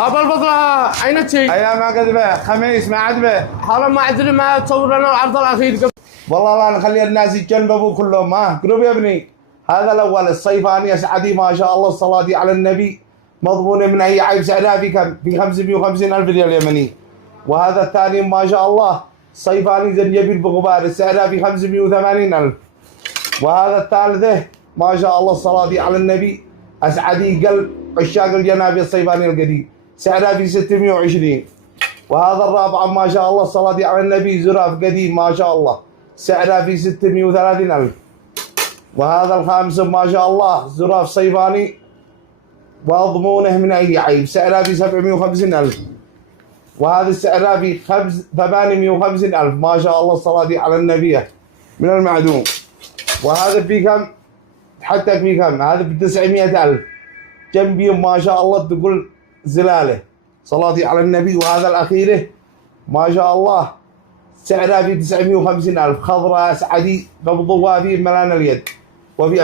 هذا البقرة أين تشي؟ ايام ما كذبه خميس ما عذبه. حالا ما أدري ما تصور لنا العرض الأخير. والله لا نخلي الناس يتجنبوا كلهم. ها قلوب يا ابني. هذا الاول الصيفاني اسعدي ما شاء الله الصلاة على النبي مضمون من اي عيب سعرها في كم؟ في 550 الف ريال يمني. وهذا الثاني ما شاء الله صيفاني زنجبيل بغبار سعرها في 580 الف. وهذا الثالث ما شاء الله الصلاة على النبي اسعدي قلب عشاق الجنابي الصيفاني القديم سعرها في 620. وهذا الرابع ما شاء الله الصلاة على النبي زراف قديم ما شاء الله سعرها في 630 ألف. وهذا الخامس ما شاء الله زراف صيفاني وأضمونه من أي عيب سعرها في 750 ألف. وهذا سعرها في 850 ألف ما شاء الله الصلاة على النبي من المعدوم. وهذا في كم؟ حتى في كم؟ هذا ب 900 ألف جنبي ما شاء الله تقول زلاله صلاتي على النبي. وهذا الأخيره ما شاء الله سعرها في 950 ألف خضراء أسعدي قبض وافي ملان اليد. وفي